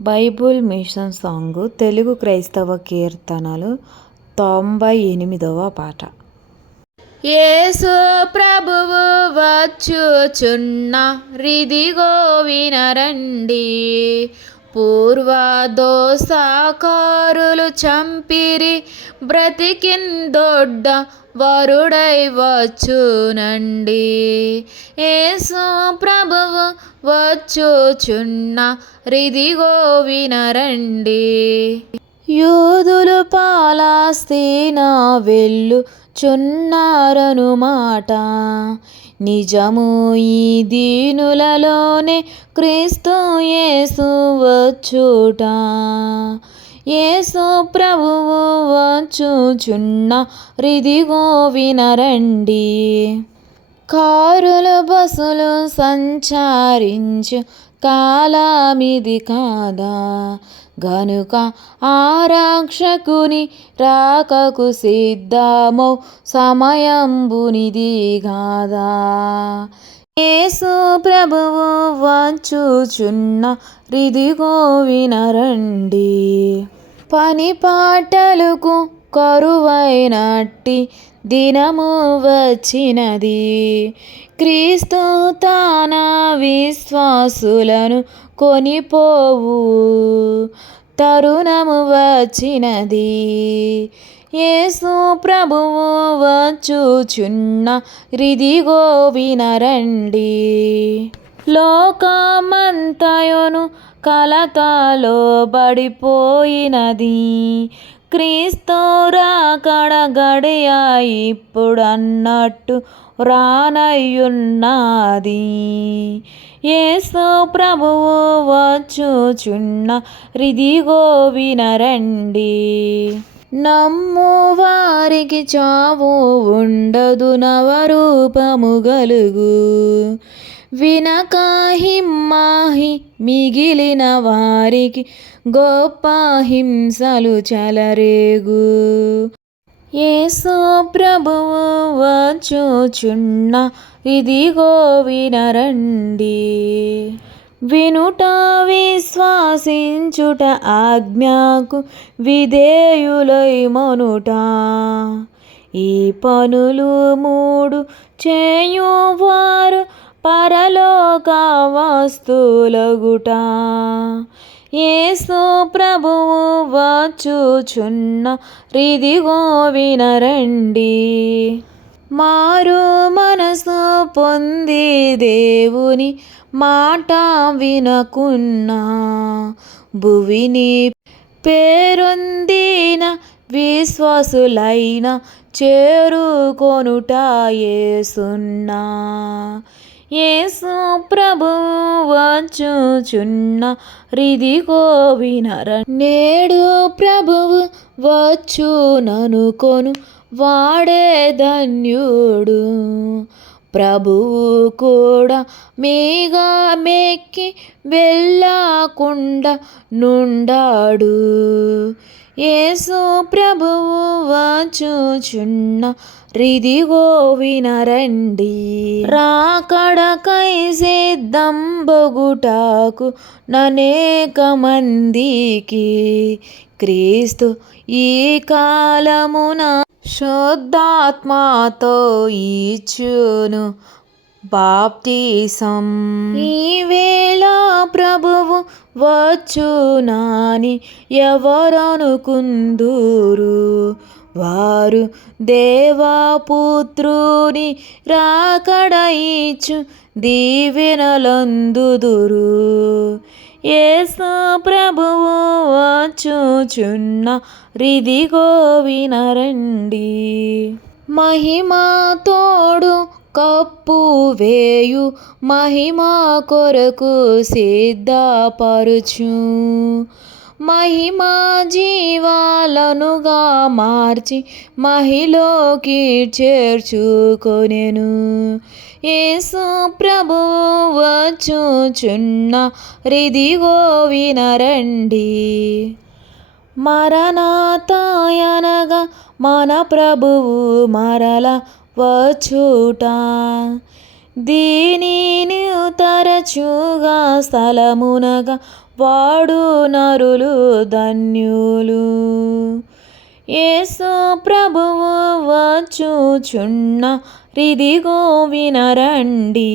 Bible machine song Telugu క్రైస్తవ కీర్తనలు 98వ పాట. యేసు ప్రభువు వచ్చుచున్న రిదిగో వినరండి. పూర్వదోసకారులు చంపిరి, బ్రతికిందొడ్డ వరుడై వచ్చునండి. యేసు ప్రభువు వచ్చుచున్న రిదిగో వినరండి. యూదులు పాలస్తీనా వెళ్ళుచున్నారను మాట నిజము. ఈ దీనులలోనే క్రీస్తు యేసు వచ్చుట. యేసు ప్రభువు వచ్చుచున్న రిదిగో వినరండి. కారులు బస్సులు సంచరించు కాలమిది కాదా, గనుక ఆ రక్షకుని రాకకు సిద్ధమౌ సమయంబునిది కాదా. యేసు ప్రభువు వచ్చుచున్న రిదిగో వినరండి. పని పాటలకు కరువైనట్టి దినము వచ్చినది. క్రీస్తు తన విశ్వాసులను కొనిపోవు తరుణము వచ్చినది. యేసు ప్రభువు వచ్చుచున్న రిదిగో వినరండి. లోకమంతయును కలతలో పడిపోయినది. క్రీస్తు రాకడ గడియ ఇప్పుడన్నట్టు రానయ్యున్నది. యేసు ప్రభువు వచ్చుచున్న రిదిగో వినరండి. నమ్ము వారికి చావు ఉండదు, నవరూపము గలుగు. వినక హిమ్మాహి మిగిలిన వారికి గొప్ప హింసలు చెలరేగు. యేసు ప్రభువు వచ్చుచున్న రిదిగో వినరండి. వినుట విశ్వాసించుట ఆజ్ఞకు విధేయులై మనుట. ఈ పనులు మూడు చేయువారు పరలోక వస్తులగుట. యేసు ప్రభువు వచ్చుచున్న రిదిగో వినరండి. మారు మనసు పొంది దేవుని మాట వినకున్నా, భువిని పేరొందిన విశ్వాసులైన చేరుకొనుట యేసున్నా. యేసు ప్రభువు వచ్చుచున్న రిదిగో వినరండి. నేడు ప్రభువు వచ్చుననుకొను వాడే ధన్యుడు. ప్రభువు కూడా మీగా మెక్కి వెళ్ళకుండా నుండాడు. యేసు ప్రభువు వచ్చుచున్న రిదిగో వినరండి. రాకడకై సిద్ధంబగుటకు ననేక మందికి క్రీస్తు ఈ కాలమున శుద్ధాత్మతో ఇచ్చును బాప్తిసం. ఈ వేళ ప్రభువు వచ్చునాని ఎవరనుకుందురు, వారు దేవపుత్రుని రాకడ ఇచ్చు దీవెనలందుదురు. యేసు ప్రభువు వచ్చుచున్న రిదిగో వినరండి. మహిమ తోడు కప్పు వేయు మహిమ కొరకు సిద్ధపరుచు. మహిమ జీవాలనుగా మార్చి మహిలోకి చేర్చుకొనెను. యేసు ప్రభువు వచ్చుచున్న రిదిగో వినరండి. మరణాతయనగా మన ప్రభువు మరల వచ్చుట. దీనిని తరచుగా స్థలమునగా వాడు నరులు ధన్యులు. యేసు ప్రభువు వచ్చుచున్న రిదిగో వినరండి.